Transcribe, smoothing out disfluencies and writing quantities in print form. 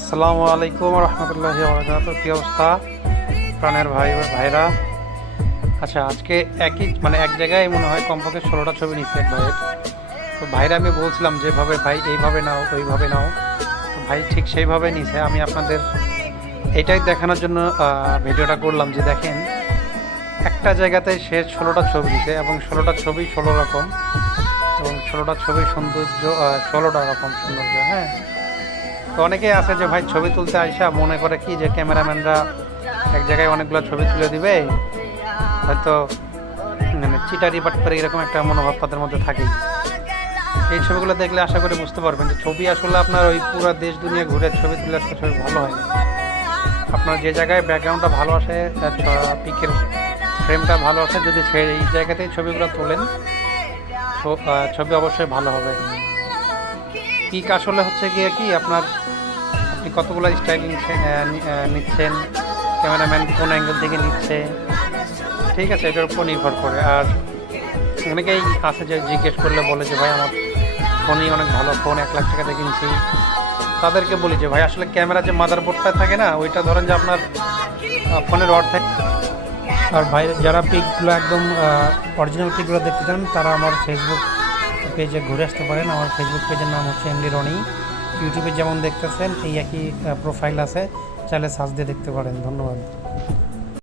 আসসালামু আলাইকুম রহমতুল্লাহি ওয়া বারাকাতুহু। কী অবস্থা প্রাণের ভাইরা? আচ্ছা, আজকে এক জায়গায় মনে হয় কমপক্ষে 16টা ছবি নিচ্ছে এক ভাইয়ের। তো ভাইরা আমি বলছিলাম যেভাবে ভাই এইভাবে নাও ওইভাবে নাও, তো ভাই ঠিক সেইভাবে নিছে। আমি আপনাদের এটাই দেখানোর জন্য ভিডিওটা করলাম যে দেখেন, একটা জায়গাতে সে 16টা ছবি নিছে এবং 16টা ছবি 16 রকম, এবং 16টা ছবির সৌন্দর্য 16টা রকম সৌন্দর্য। হ্যাঁ, তো অনেকেই আছে যে ভাই ছবি তুলতে আইসা মনে করে কি যে ক্যামেরাম্যানরা এক জায়গায় অনেকগুলো ছবি তুলে দিবে, হয়তো মানে চিটারি বাটপারি এরকম একটা মনোভাব তাদের মধ্যে থাকেই। এই ছবিগুলো দেখলে আশা করি বুঝতে পারবেন যে ছবি আসলে আপনার ওই পুরো দেশ দুনিয়া ঘুরে ছবি তুলে আসলে ছবি ভালো হয় না। আপনার যে জায়গায় ব্যাকগ্রাউন্ডটা ভালো আসে, পিকের ফ্রেমটা ভালো আসে, যদি এই জায়গাতেই ছবিগুলো তোলেন ছবি অবশ্যই ভালো হবে। পিক আসলে হচ্ছে গিয়ে কি আপনার, আপনি কতগুলো স্টাইল নিচ্ছেন, ক্যামেরাম্যান কোন অ্যাঙ্গেল থেকে নিচ্ছে, ঠিক আছে, এটার উপর নির্ভর করে। আর অনেকেই আছে যে জিজ্ঞেস করলে বলে যে ভাই আমার ফোনই অনেক ভালো, ফোন 1 লাখ টাকাতে কিনছি। তাদেরকে বলি যে ভাই আসলে ক্যামেরা যে মাদারবোর্ডটা থাকে না, ওইটা ধরেন যে আপনার ফোনের অর্ধেক। আর ভাই যারা পিকগুলো একদম অরিজিনাল পিকগুলো দেখতে চান তারা আমার ফেসবুক পেজে ঘুরে আসতে পারেন। আমার ফেসবুক পেজের নাম হচ্ছে এমডি রনি। ইউটিউবে যেমন দেখতেছেন এই একই প্রোফাইল আছে, চাইলে সার্চ দিয়ে দেখতে পারেন। ধন্যবাদ।